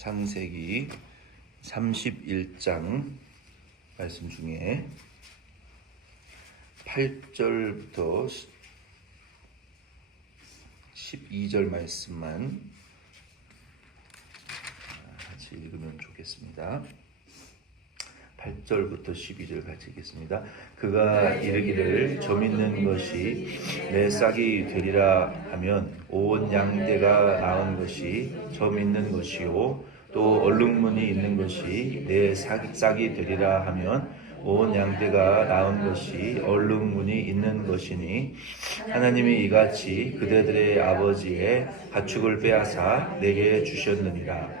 창세기 31장 말씀 중에 8절부터 12절 말씀만 같이 읽으면 좋겠습니다. 8절부터 12절 같이 읽겠습니다. 그가 이르기를 점 있는 것이 내 싹이 되리라 하면 온 양떼가 낳은 것이 점 있는 것이요 또 얼룩무늬 있는 것이 내 싹이 되리라 하면 온 양떼가 낳은 것이 얼룩무늬 있는 것이니 하나님이 이같이 그대들의 아버지의 가축을 빼앗아 내게 주셨느니라.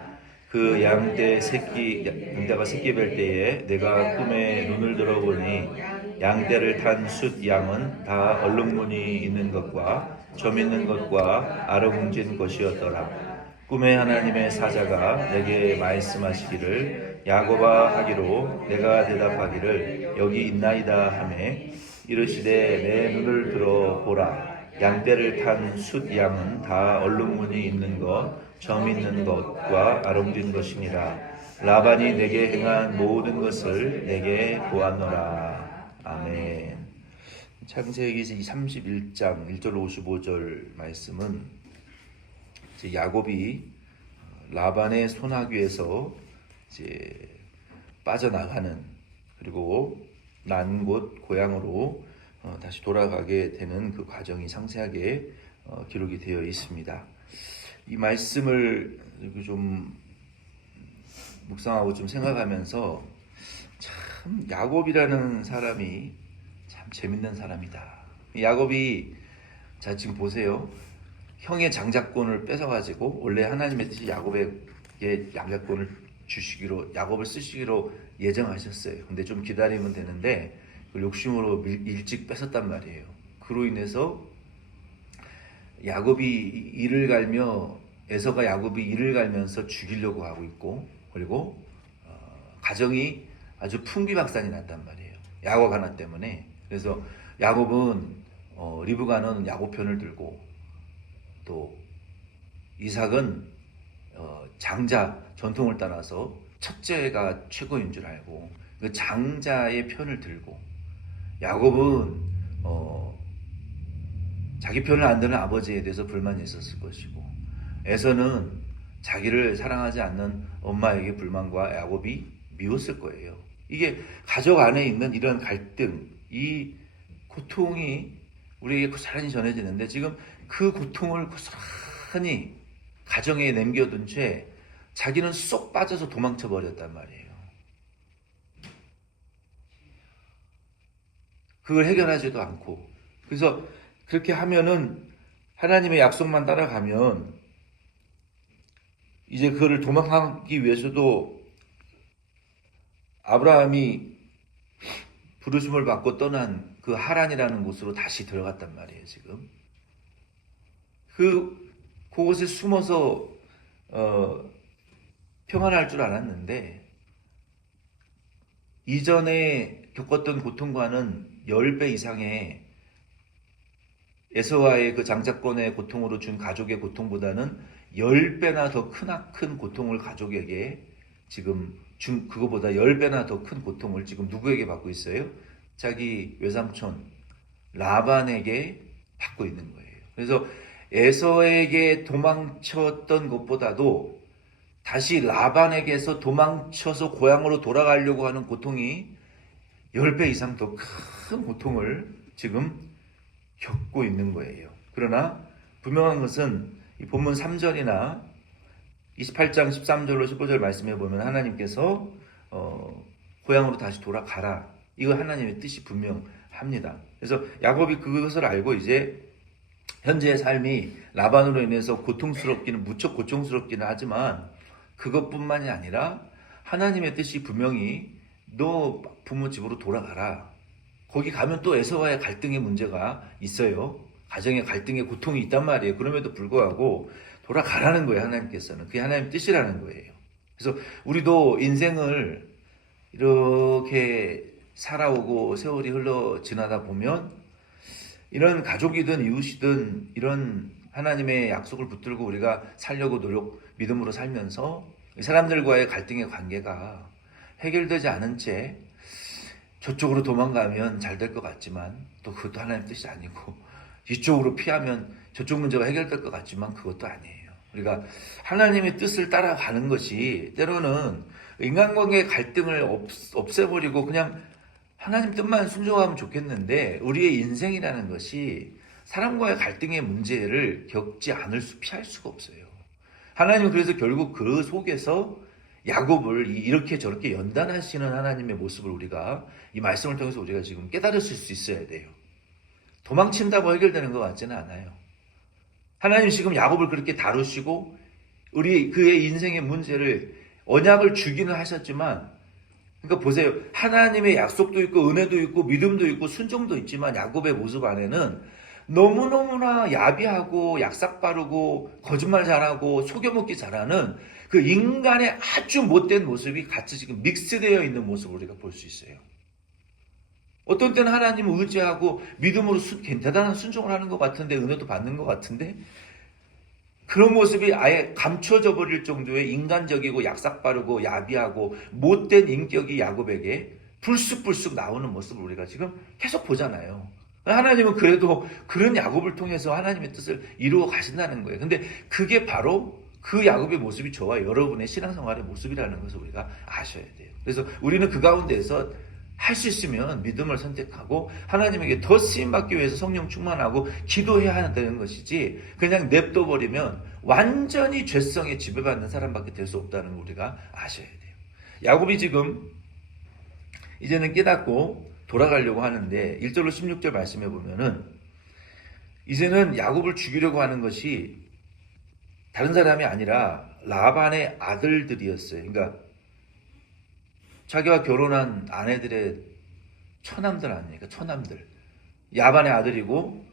그 양떼가 새끼 뵐 때에 내가 꿈에 눈을 들어보니 양떼를 탄 숫 양은 다 얼룩무늬 있는 것과 점 있는 것과 아름진 것이었더라. 꿈에 하나님의 사자가 내게 말씀하시기를 야곱아 하기로 내가 대답하기를 여기 있나이다 하매 이르시되 내 눈을 들어 보라. 양떼를 탄 숫 양은 다 얼룩무늬 있는 것 점 있는 것과 아름진 것이니라. 라반이 내게 행한 모든 것을 내게 보았노라. 아멘. 창세기 31장 1절 55절 말씀은 이제 야곱이 라반의 소나귀에서 이제 빠져나가는, 그리고 난 곳 고향으로 다시 돌아가게 되는 그 과정이 상세하게 기록이 되어 있습니다. 이 말씀을 좀 묵상하고 좀 생각하면서 참 야곱이라는 사람이 참 재밌는 사람이다. 야곱이 자 지금 보세요. 형의 장자권을 뺏어가지고 원래 하나님의 뜻이 야곱에게 장자권을 주시기로, 야곱을 쓰시기로 예정하셨어요. 근데 좀 기다리면 되는데 그 욕심으로 일찍 뺏었단 말이에요. 그로 인해서 야곱이 이를 갈며 에서가 야곱이 이를 갈면서 죽이려고 하고 있고, 그리고 가정이 아주 풍비박산이 났단 말이에요. 야곱 하나 때문에. 그래서 야곱은 리브가는 야곱 편을 들고, 또 이삭은 장자 전통을 따라서 첫째가 최고인 줄 알고 그 장자의 편을 들고, 야곱은 자기 편을 안 드는 아버지에 대해서 불만이 있었을 것이고, 에서는 자기를 사랑하지 않는 엄마에게 불만과 야곱이 미웠을 거예요. 이게 가족 안에 있는 이런 갈등, 이 고통이 우리에게 고스란히 전해지는데, 지금 그 고통을 고스란히 가정에 남겨둔 채 자기는 쏙 빠져서 도망쳐 버렸단 말이에요. 그걸 해결하지도 않고. 그래서 그렇게 하면은, 하나님의 약속만 따라가면 이제 그거를 도망하기 위해서도 아브라함이 부르심을 받고 떠난 그 하란이라는 곳으로 다시 들어갔단 말이에요. 지금 그곳에 숨어서 평안할 줄 알았는데, 이전에 겪었던 고통과는 10배 이상의 에서와의 그 장자권의 고통으로 준 가족의 고통보다는 10배나 더 큰 고통을 가족에게 지금 그거보다 10배나 더 큰 고통을 지금 누구에게 받고 있어요? 자기 외삼촌 라반에게 받고 있는 거예요. 그래서 에서에게 도망쳤던 것보다도 다시 라반에게서 도망쳐서 고향으로 돌아가려고 하는 고통이 10배 이상 더 큰 고통을 지금 겪고 있는 거예요. 그러나 분명한 것은 이 본문 3절이나 28장 13절로 15절 말씀해 보면 하나님께서 고향으로 다시 돌아가라, 이거 하나님의 뜻이 분명합니다. 그래서 야곱이 그것을 알고 이제 현재의 삶이 라반으로 인해서 무척 고통스럽기는 하지만 그것뿐만이 아니라 하나님의 뜻이 분명히 너 부모 집으로 돌아가라. 거기 가면 또 에서와의 갈등의 문제가 있어요. 가정의 갈등의 고통이 있단 말이에요. 그럼에도 불구하고 돌아가라는 거예요. 하나님께서는. 그게 하나님의 뜻이라는 거예요. 그래서 우리도 인생을 이렇게 살아오고 세월이 흘러 지나다 보면 이런 가족이든 이웃이든 이런 하나님의 약속을 붙들고 우리가 살려고 믿음으로 살면서 사람들과의 갈등의 관계가 해결되지 않은 채 저쪽으로 도망가면 잘 될 것 같지만 또 그것도 하나님 뜻이 아니고, 이쪽으로 피하면 저쪽 문제가 해결될 것 같지만 그것도 아니에요. 우리가 하나님의 뜻을 따라가는 것이 때로는 인간관계의 갈등을 없애버리고 그냥 하나님 뜻만 순종하면 좋겠는데, 우리의 인생이라는 것이 사람과의 갈등의 문제를 겪지 않을 피할 수가 없어요. 하나님은 그래서 결국 그 속에서 야곱을 이렇게 저렇게 연단하시는 하나님의 모습을 우리가 이 말씀을 통해서 우리가 지금 깨달으실 수 있어야 돼요. 도망친다고 해결되는 것 같지는 않아요. 하나님 지금 야곱을 그렇게 다루시고 그의 인생의 문제를 언약을 주기는 하셨지만, 그러니까 보세요. 하나님의 약속도 있고 은혜도 있고 믿음도 있고 순종도 있지만 야곱의 모습 안에는 너무너무나 야비하고 약삭빠르고 거짓말 잘하고 속여먹기 잘하는 그 인간의 아주 못된 모습이 같이 지금 믹스되어 있는 모습을 우리가 볼 수 있어요. 어떤 때는 하나님을 의지하고 믿음으로 대단한 순종을 하는 것 같은데, 은혜도 받는 것 같은데, 그런 모습이 아예 감춰져 버릴 정도의 인간적이고 약삭빠르고 야비하고 못된 인격이 야곱에게 불쑥불쑥 나오는 모습을 우리가 지금 계속 보잖아요. 하나님은 그래도 그런 야곱을 통해서 하나님의 뜻을 이루어 가신다는 거예요. 근데 그게 바로 그 야곱의 모습이 저와 여러분의 신앙생활의 모습이라는 것을 우리가 아셔야 돼요. 그래서 우리는 그 가운데에서 할 수 있으면 믿음을 선택하고 하나님에게 더 쓰임받기 위해서 성령 충만하고 기도해야 한다는 것이지, 그냥 냅둬버리면 완전히 죄성에 지배받는 사람밖에 될 수 없다는 걸 우리가 아셔야 돼요. 야곱이 지금 이제는 깨닫고 돌아가려고 하는데 1절로 16절 말씀해 보면은, 이제는 야곱을 죽이려고 하는 것이 다른 사람이 아니라 라반의 아들들이었어요. 그러니까 자기와 결혼한 아내들의 처남들 아닙니까? 처남들. 야반의 아들이고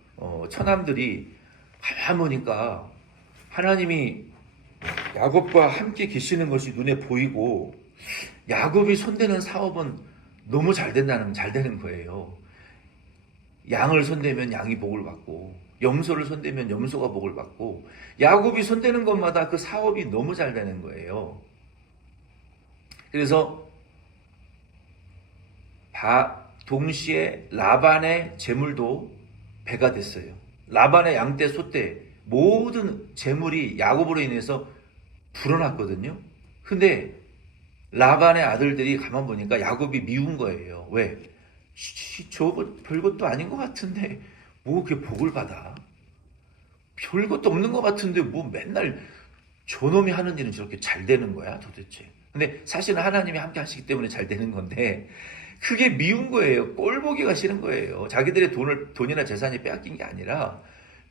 처남들이 가만 보니까 하나님이 야곱과 함께 계시는 것이 눈에 보이고, 야곱이 손대는 사업은 너무 잘 되는 거예요. 양을 손대면 양이 복을 받고, 염소를 손대면 염소가 복을 받고, 야곱이 손대는 것마다 그 사업이 너무 잘 되는 거예요. 그래서 동시에 라반의 재물도 배가 됐어요. 라반의 양떼, 소떼 모든 재물이 야곱으로 인해서 불어났거든요. 근데 라반의 아들들이 가만 보니까 야곱이 미운 거예요. 왜? 저거 별것도 아닌 것 같은데 뭐 그렇게 복을 받아? 별것도 없는 것 같은데 뭐 맨날 저놈이 하는 일은 저렇게 잘 되는 거야 도대체. 근데 사실은 하나님이 함께 하시기 때문에 잘 되는 건데, 그게 미운 거예요. 꼴보기가 싫은 거예요. 자기들의 돈이나 재산이 빼앗긴 게 아니라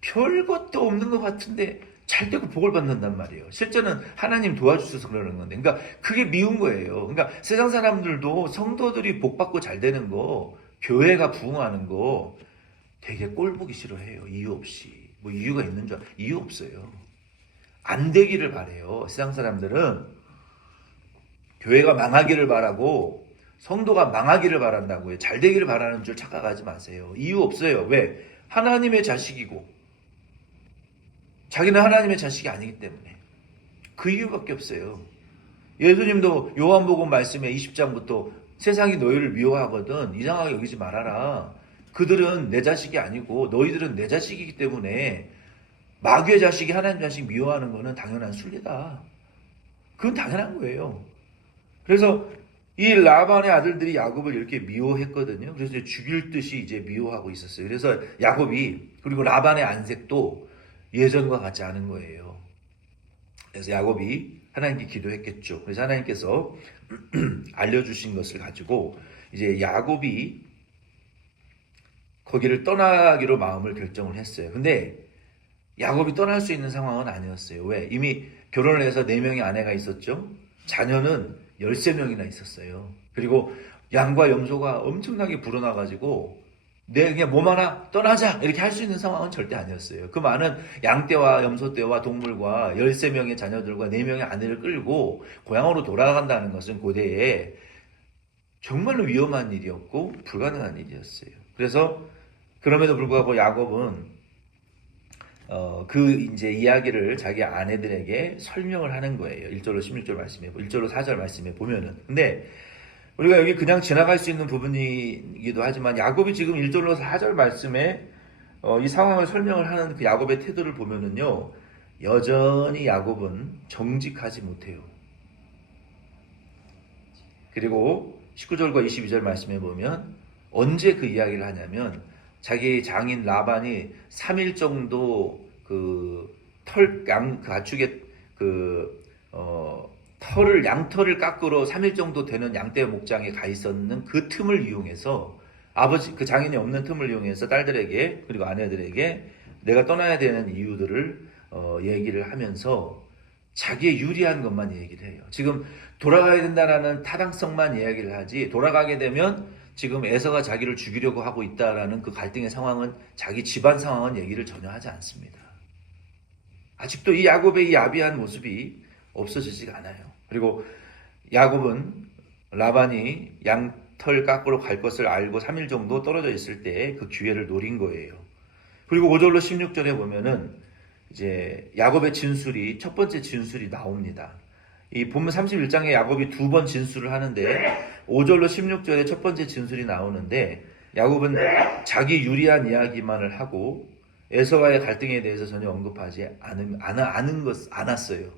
별것도 없는 것 같은데 잘 되고 복을 받는단 말이에요. 실제는 하나님 도와주셔서 그러는 건데, 그러니까 그게 미운 거예요. 그러니까 세상 사람들도 성도들이 복 받고 잘 되는 거, 교회가 부흥하는 거 되게 꼴보기 싫어해요. 이유 없이. 뭐 이유가 있는 줄 이유 없어요. 안 되기를 바래요. 세상 사람들은 교회가 망하기를 바라고 성도가 망하기를 바란다고요. 잘 되기를 바라는 줄 착각하지 마세요. 이유 없어요. 왜? 하나님의 자식이고 자기는 하나님의 자식이 아니기 때문에. 그 이유밖에 없어요. 예수님도 요한복음 말씀에 20장부터 세상이 너희를 미워하거든 이상하게 여기지 말아라. 그들은 내 자식이 아니고 너희들은 내 자식이기 때문에 마귀의 자식이 하나님 자식 미워하는 거는 당연한 순리다. 그건 당연한 거예요. 그래서 이 라반의 아들들이 야곱을 이렇게 미워했거든요. 그래서 죽일 듯이 이제 미워하고 있었어요. 그래서 야곱이, 그리고 라반의 안색도 예전과 같지 않은 거예요. 그래서 야곱이 하나님께 기도했겠죠. 그래서 하나님께서 알려주신 것을 가지고 이제 야곱이 거기를 떠나기로 마음을 결정을 했어요. 근데 야곱이 떠날 수 있는 상황은 아니었어요. 왜? 이미 결혼을 해서 4명의 아내가 있었죠. 자녀는 13명이나 있었어요. 그리고 양과 염소가 엄청나게 불어나가지고 그냥 몸 하나 떠나자 이렇게 할 수 있는 상황은 절대 아니었어요. 그 많은 양떼와 염소떼와 동물과 13명의 자녀들과 4명의 아내를 끌고 고향으로 돌아간다는 것은 고대에 정말로 위험한 일이었고 불가능한 일이었어요. 그래서 그럼에도 불구하고 야곱은 그 이제 이야기를 자기 아내들에게 설명을 하는 거예요. 1절로 16절 말씀에, 1절로 4절 말씀에 보면은. 근데 우리가 여기 그냥 지나갈 수 있는 부분이기도 하지만 야곱이 지금 1절로 4절 말씀에 이 상황을 설명을 하는 그 야곱의 태도를 보면은요, 여전히 야곱은 정직하지 못해요. 그리고 19절과 22절 말씀에 보면 언제 그 이야기를 하냐면 자기 장인 라반이 3일 정도 그 가축의 양털을 깎으러 3일 정도 되는 양떼 목장에 가 있었는 그 틈을 이용해서 그 장인이 없는 틈을 이용해서 딸들에게 그리고 아내들에게 내가 떠나야 되는 이유들을 얘기를 하면서 자기의 유리한 것만 얘기를 해요. 지금 돌아가야 된다라는 타당성만 이야기를 하지, 돌아가게 되면 지금 에서가 자기를 죽이려고 하고 있다라는 그 갈등의 상황은, 자기 집안 상황은 얘기를 전혀 하지 않습니다. 아직도 이 야곱의 이 야비한 모습이 없어지지가 않아요. 그리고 야곱은 라반이 양털 깎으러 갈 것을 알고 3일 정도 떨어져 있을 때 그 기회를 노린 거예요. 그리고 5절로 16절에 보면은 이제 야곱의 진술이, 첫 번째 진술이 나옵니다. 이 본문 31장에 야곱이 두 번 진술을 하는데 5절로 16절에 첫 번째 진술이 나오는데 야곱은 자기 유리한 이야기만을 하고 에서와의 갈등에 대해서 전혀 언급하지 않았어요.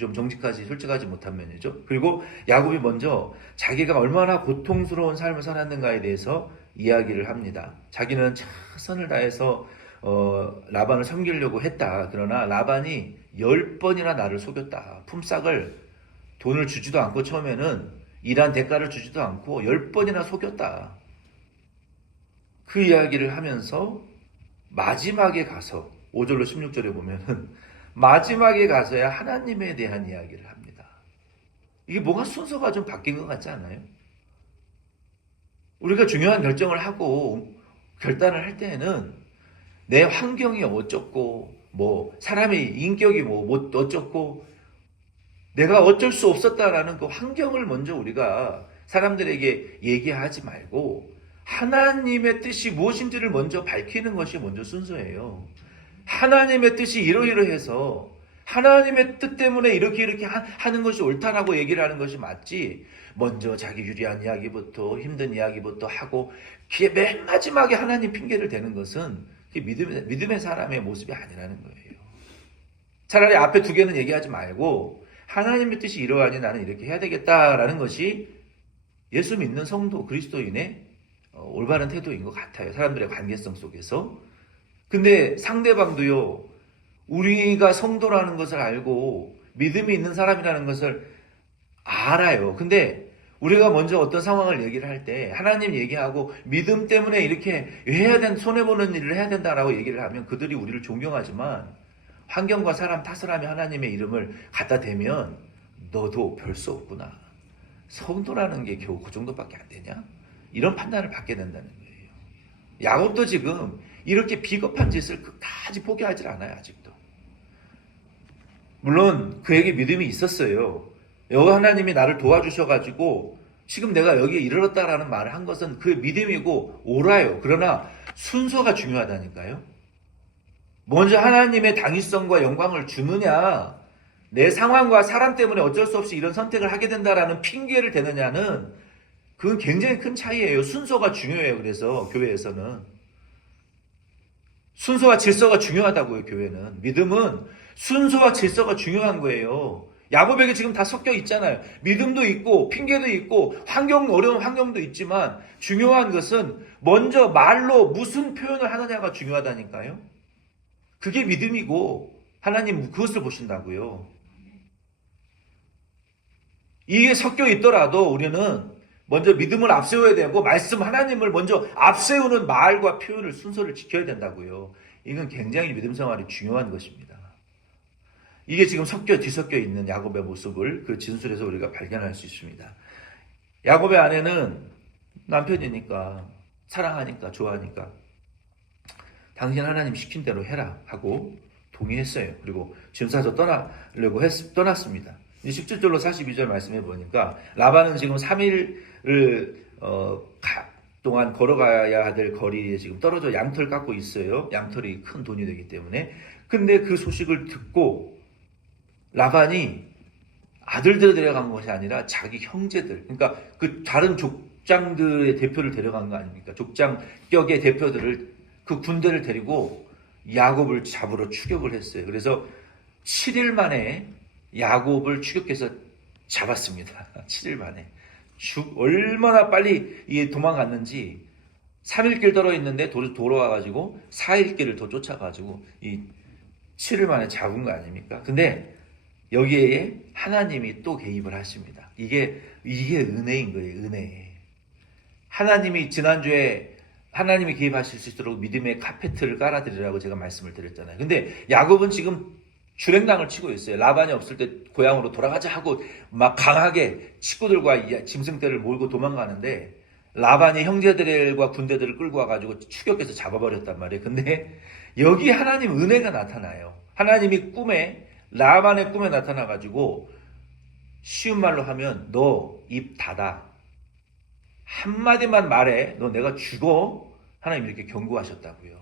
좀 정직하지, 솔직하지 못한 면이죠. 그리고 야곱이 먼저 자기가 얼마나 고통스러운 삶을 살았는가에 대해서 이야기를 합니다. 자기는 최선을 다해서 라반을 섬기려고 했다. 그러나 라반이 10번이나 나를 속였다. 품삯을, 돈을 주지도 않고 처음에는 일한 대가를 주지도 않고 10번이나 속였다. 그 이야기를 하면서 마지막에 가서 5절로 16절에 보면은 마지막에 가서야 하나님에 대한 이야기를 합니다. 이게 뭔가 순서가 좀 바뀐 것 같지 않아요? 우리가 중요한 결정을 하고 결단을 할 때에는 내 환경이 어쩌고, 사람의 인격이 어쩌고, 내가 어쩔 수 없었다라는 그 환경을 먼저 우리가 사람들에게 얘기하지 말고 하나님의 뜻이 무엇인지를 먼저 밝히는 것이 먼저 순서예요. 하나님의 뜻이 이러이러해서 하나님의 뜻 때문에 이렇게 하는 것이 옳다라고 얘기를 하는 것이 맞지, 먼저 자기 유리한 이야기부터 힘든 이야기부터 하고 맨 마지막에 하나님 핑계를 대는 것은 믿음의 사람의 모습이 아니라는 거예요. 차라리 앞에 두 개는 얘기하지 말고 하나님의 뜻이 이러하니 나는 이렇게 해야 되겠다라는 것이 예수 믿는 성도, 그리스도인의 올바른 태도인 것 같아요. 사람들의 관계성 속에서. 근데 상대방도요, 우리가 성도라는 것을 알고 믿음이 있는 사람이라는 것을 알아요. 근데 우리가 먼저 어떤 상황을 얘기를 할 때 하나님 얘기하고 믿음 때문에 이렇게 손해보는 일을 해야 된다라고 얘기를 하면 그들이 우리를 존경하지만 환경과 사람 탓을 하며 하나님의 이름을 갖다 대면 너도 별 수 없구나. 성도라는 게 겨우 그 정도밖에 안 되냐? 이런 판단을 받게 된다는 거예요. 야곱도 지금 이렇게 비겁한 짓을 끝까지 포기하지 않아요. 아직도. 물론 그에게 믿음이 있었어요. 여호와 하나님이 나를 도와주셔가지고 지금 내가 여기에 이르렀다라는 말을 한 것은 그 믿음이고 옳아요. 그러나 순서가 중요하다니까요. 먼저 하나님의 당위성과 영광을 주느냐, 내 상황과 사람 때문에 어쩔 수 없이 이런 선택을 하게 된다라는 핑계를 대느냐는 그건 굉장히 큰 차이예요. 순서가 중요해요. 그래서 교회에서는 순서와 질서가 중요하다고요. 교회는. 믿음은 순서와 질서가 중요한 거예요. 야곱에게 지금 다 섞여 있잖아요. 믿음도 있고 핑계도 있고 어려운 환경도 있지만 중요한 것은 먼저 말로 무슨 표현을 하느냐가 중요하다니까요. 그게 믿음이고 하나님 그것을 보신다고요. 이게 섞여 있더라도 우리는 먼저 믿음을 앞세워야 되고 하나님을 먼저 앞세우는 말과 표현을 순서를 지켜야 된다고요. 이건 굉장히 믿음 생활이 중요한 것입니다. 이게 지금 뒤섞여 있는 야곱의 모습을 그 진술에서 우리가 발견할 수 있습니다. 야곱의 아내는 남편이니까, 사랑하니까, 좋아하니까 당신 하나님 시킨 대로 해라 하고 동의했어요. 그리고 짐 싸서 떠났습니다. 17절로 42절 말씀해 보니까 라반은 지금 3일을 동안 걸어가야 될 거리에 지금 떨어져 양털 깎고 있어요. 양털이 큰 돈이 되기 때문에. 근데 그 소식을 듣고 라반이 아들들을 데려간 것이 아니라 자기 형제들, 그러니까 그 다른 족장들의 대표를 데려간 거 아닙니까? 족장격의 대표들을, 그 군대를 데리고 야곱을 잡으러 추격을 했어요. 그래서 7일 만에 야곱을 추격해서 잡았습니다. 7일 만에. 얼마나 빨리 도망갔는지 3일 길 떨어 있는데 돌아와가지고 4일 길을 더 쫓아가지고 이 7일 만에 잡은 거 아닙니까? 근데 여기에 하나님이 또 개입을 하십니다. 이게 은혜인 거예요. 은혜. 하나님이 지난주에 하나님이 개입하실 수 있도록 믿음의 카페트를 깔아드리라고 제가 말씀을 드렸잖아요. 근데 야곱은 지금 주랭랑을 치고 있어요. 라반이 없을 때 고향으로 돌아가자 하고 막 강하게 식구들과 짐승떼를 몰고 도망가는데 라반이 형제들과 군대들을 끌고 와가지고 추격해서 잡아버렸단 말이에요. 근데 여기 하나님 은혜가 나타나요. 하나님이 라반의 꿈에 나타나가지고 쉬운 말로 하면 너 입 닫아. 한마디만 말해. 너 내가 죽어. 하나님 이렇게 경고하셨다고요.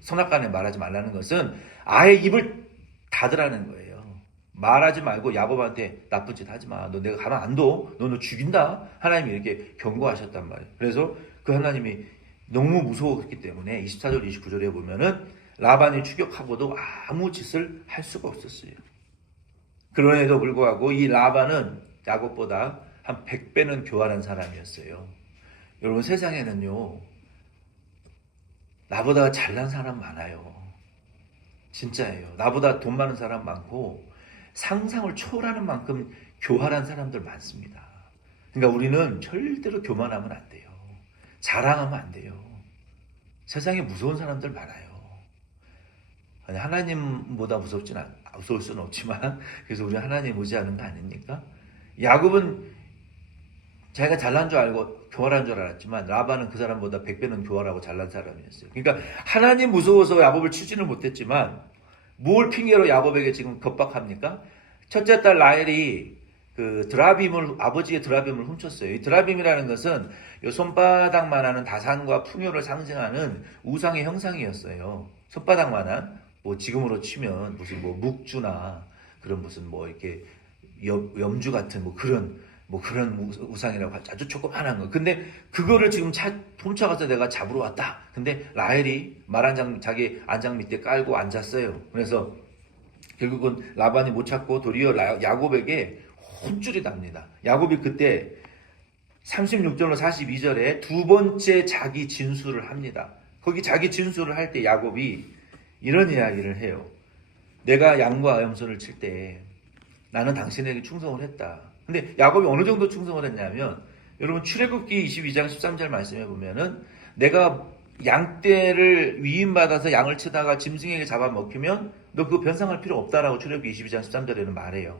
선악간에 말하지 말라는 것은 아예 입을 닫으라는 거예요. 말하지 말고 야곱한테 나쁜 짓 하지 마. 너 내가 가만 안 둬. 너 죽인다. 하나님이 이렇게 경고하셨단 말이에요. 그래서 그 하나님이 너무 무서웠기 때문에 24절 29절에 보면은 라반이 추격하고도 아무 짓을 할 수가 없었어요. 그럼에도 불구하고 이 라반은 야곱보다 한 100배는 교활한 사람이었어요. 여러분, 세상에는요 나보다 잘난 사람 많아요. 진짜예요. 나보다 돈 많은 사람 많고 상상을 초월하는 만큼 교활한 사람들 많습니다. 그러니까 우리는 절대로 교만하면 안 돼요. 자랑하면 안 돼요. 세상에 무서운 사람들 많아요. 하나님보다 무서울 수는 없지만 그래서 우리 하나님 의지하는 거 아닙니까? 야곱은 자기가 잘난 줄 알고 교활한 줄 알았지만 라반은 그 사람보다 100배는 교활하고 잘난 사람이었어요. 그러니까 하나님 무서워서 야곱을 치지는 못했지만 뭘 핑계로 야곱에게 지금 겁박합니까? 첫째 딸 라헬이 아버지의 드라빔을 훔쳤어요. 이 드라빔이라는 것은 손바닥만한 다산과 풍요를 상징하는 우상의 형상이었어요. 손바닥만한, 지금으로 치면 무슨 묵주나 그런 무슨 이렇게 염주 같은 그런 우상이라고 하죠. 아주 조그만한 거. 근데 그거를 지금 훔쳐가서 내가 잡으러 왔다. 근데 라헬이 자기 안장 밑에 깔고 앉았어요. 그래서 결국은 라반이 못 찾고 도리어 야곱에게 혼쭐이 납니다. 야곱이 그때 36절로 42절에 두 번째 자기 진술을 합니다. 거기 자기 진술을 할 때 야곱이 이런 이야기를 해요. 내가 양과 염소를 칠 때 나는 당신에게 충성을 했다. 근데 야곱이 어느 정도 충성을 했냐면, 여러분 출애굽기 22장 13절 말씀해 보면은 내가 양떼를 위임받아서 양을 치다가 짐승에게 잡아먹히면 너 그거 변상할 필요 없다라고 출애굽기 22장 13절에는 말해요.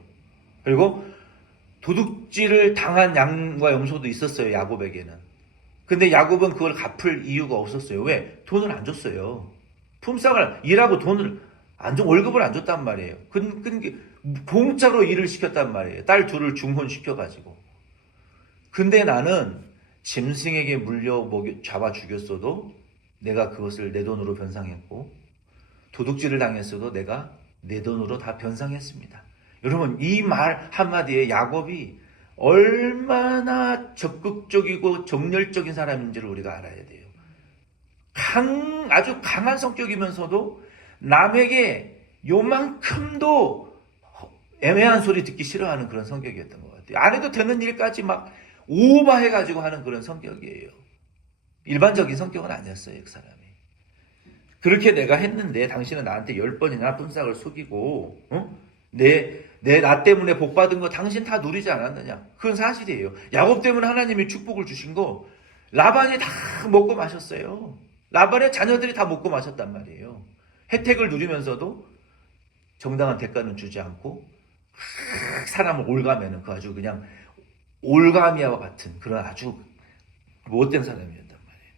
그리고 도둑질을 당한 양과 염소도 있었어요, 야곱에게는. 근데 야곱은 그걸 갚을 이유가 없었어요. 왜? 돈을 안 줬어요. 품삯을 일하고 월급을 안 줬단 말이에요. 공짜로 일을 시켰단 말이에요. 딸 둘을 중혼시켜가지고. 근데 나는 짐승에게 잡아 죽였어도 내가 그것을 내 돈으로 변상했고, 도둑질을 당했어도 내가 내 돈으로 다 변상했습니다. 여러분, 이 말 한마디에 야곱이 얼마나 적극적이고 정열적인 사람인지를 우리가 알아야 돼요. 아주 강한 성격이면서도 남에게 요만큼도 애매한 소리 듣기 싫어하는 그런 성격이었던 것 같아요. 안 해도 되는 일까지 막 오버해가지고 하는 그런 성격이에요. 일반적인 성격은 아니었어요, 그 사람이. 그렇게 내가 했는데 당신은 나한테 10번이나 품삯을 속이고 나 때문에 복받은 거 당신 다 누리지 않았느냐? 그건 사실이에요. 야곱 때문에 하나님이 축복을 주신 거 라반이 다 먹고 마셨어요. 라반의 자녀들이 다 먹고 마셨단 말이에요. 혜택을 누리면서도 정당한 대가는 주지 않고 사람을 올가매는 그 아주 그냥 올가미와 같은 그런 아주 못된 사람이었단 말이에요.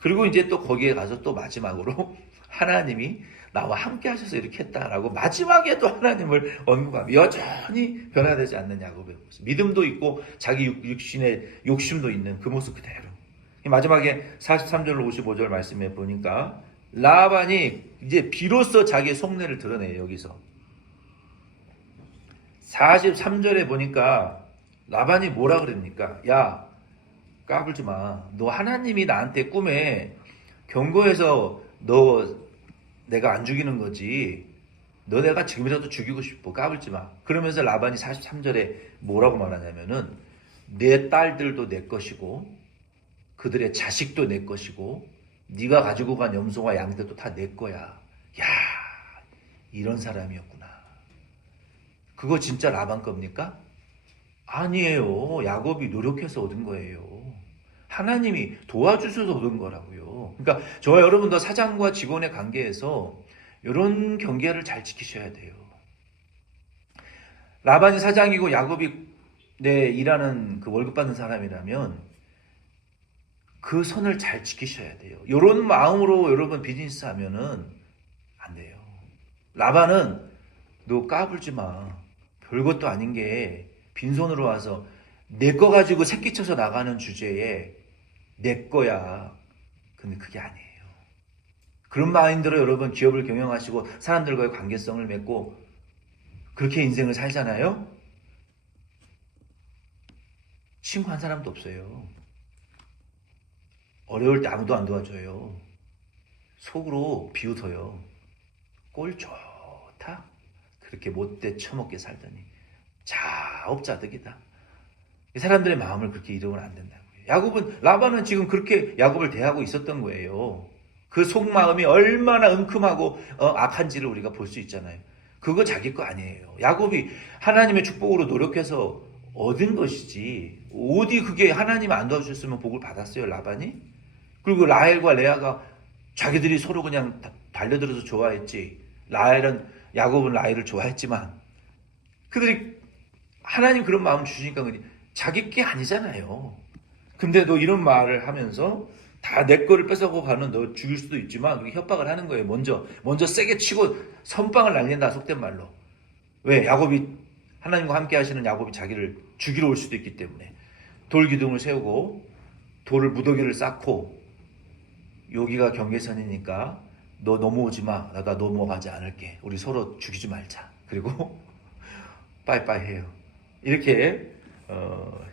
그리고 이제 또 거기에 가서 또 마지막으로 하나님이 나와 함께 하셔서 이렇게 했다라고 마지막에 또 하나님을 언급하며 여전히 변화되지 않는 야곱의 모습. 믿음도 있고 자기 육신의 욕심도 있는 그 모습 그대로. 마지막에 43절로 55절 말씀해 보니까 라반이 이제 비로소 자기의 속내를 드러내요. 여기서 43절에 보니까 라반이 뭐라 그럽니까? 야, 까불지 마. 너 하나님이 나한테 꿈에 경고해서 너 내가 안 죽이는 거지. 너 내가 지금이라도 죽이고 싶어. 까불지 마. 그러면서 라반이 43절에 뭐라고 말하냐면은 내 딸들도 내 것이고 그들의 자식도 내 것이고 네가 가지고 간 염소와 양들도 다 내 거야. 야, 이런 사람이었구나. 그거 진짜 라반 겁니까? 아니에요. 야곱이 노력해서 얻은 거예요. 하나님이 도와주셔서 얻은 거라고요. 그러니까 저와 여러분도 사장과 직원의 관계에서 이런 경계를 잘 지키셔야 돼요. 라반이 사장이고 야곱이 내 일하는 그 월급 받는 사람이라면 그 선을 잘 지키셔야 돼요. 이런 마음으로 여러분 비즈니스 하면은 안 돼요. 라반은 너 까불지 마. 별것도 아닌 게 빈손으로 와서 내 거 가지고 새끼쳐서 나가는 주제에 내 거야. 근데 그게 아니에요. 그런 마인드로 여러분 기업을 경영하시고 사람들과의 관계성을 맺고 그렇게 인생을 살잖아요. 친구 한 사람도 없어요. 어려울 때 아무도 안 도와줘요. 속으로 비웃어요. 꼴 좋다. 그렇게 못돼 처먹게 살더니 자업자득이다. 이 사람들의 마음을 그렇게 잃으면 안 된다고요. 라반은 지금 그렇게 야곱을 대하고 있었던 거예요. 그 속마음이 얼마나 은큼하고 악한지를 우리가 볼 수 있잖아요. 그거 자기 거 아니에요. 야곱이 하나님의 축복으로 노력해서 얻은 것이지 어디 그게 하나님이 안 도와주셨으면 복을 받았어요, 라반이? 그리고 라헬과 레아가 자기들이 서로 그냥 달려들어서 좋아했지. 야곱은 라헬을 좋아했지만 그들이 하나님 그런 마음 주시니까 자기 게 아니잖아요. 근데도 이런 말을 하면서 다 내 거를 뺏어고 가는 너 죽일 수도 있지만 그렇게 협박을 하는 거예요. 먼저 세게 치고 선빵을 날린다, 속된 말로. 왜? 하나님과 함께 하시는 야곱이 자기를 죽이러 올 수도 있기 때문에 돌 기둥을 세우고 돌을 무더기를 쌓고 여기가 경계선이니까 너 넘어오지 마. 나 넘어가지 않을게. 우리 서로 죽이지 말자. 그리고 빠이빠이 해요. 이렇게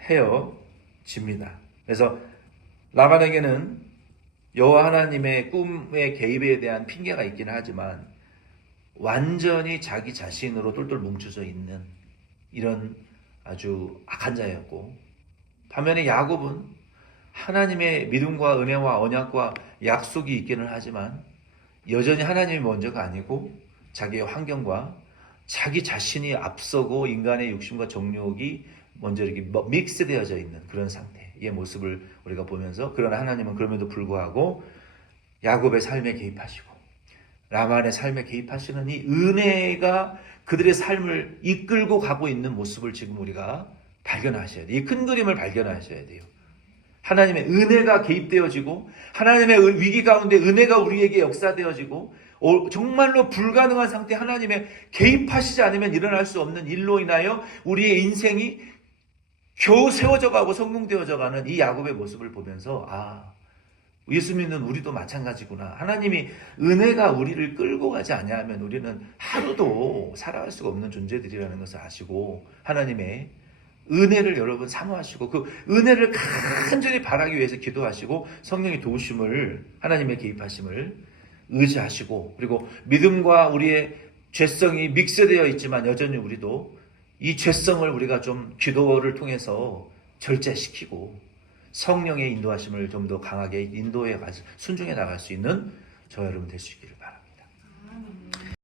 헤어집니다. 그래서 라반에게는 여호와 하나님의 꿈의 개입에 대한 핑계가 있기는 하지만 완전히 자기 자신으로 똘똘 뭉쳐져 있는 이런 아주 악한 자였고, 반면에 야곱은 하나님의 믿음과 은혜와 언약과 약속이 있기는 하지만 여전히 하나님이 먼저가 아니고 자기의 환경과 자기 자신이 앞서고 인간의 욕심과 정욕이 먼저 이렇게 믹스되어져 있는 그런 상태의 모습을 우리가 보면서, 그러나 하나님은 그럼에도 불구하고 야곱의 삶에 개입하시고 라반의 삶에 개입하시는 이 은혜가 그들의 삶을 이끌고 가고 있는 모습을 지금 우리가 발견하셔야 돼요. 이 큰 그림을 발견하셔야 돼요. 하나님의 은혜가 개입되어지고 하나님의 위기 가운데 은혜가 우리에게 역사되어지고 정말로 불가능한 상태 하나님의 개입하시지 않으면 일어날 수 없는 일로 인하여 우리의 인생이 겨우 세워져 가고 성공되어져 가는 이 야곱의 모습을 보면서 예수 믿는 우리도 마찬가지구나. 하나님이 은혜가 우리를 끌고 가지 아니하면 우리는 하루도 살아갈 수가 없는 존재들이라는 것을 아시고 하나님의 은혜를 여러분 사모하시고 그 은혜를 간절히 바라기 위해서 기도하시고 성령의 도우심을, 하나님의 개입하심을 의지하시고, 그리고 믿음과 우리의 죄성이 믹스되어 있지만 여전히 우리도 이 죄성을 우리가 좀 기도를 통해서 절제시키고 성령의 인도하심을 좀 더 강하게 인도해 가서 순종해 나갈 수 있는 저와 여러분 될 수 있기를 바랍니다.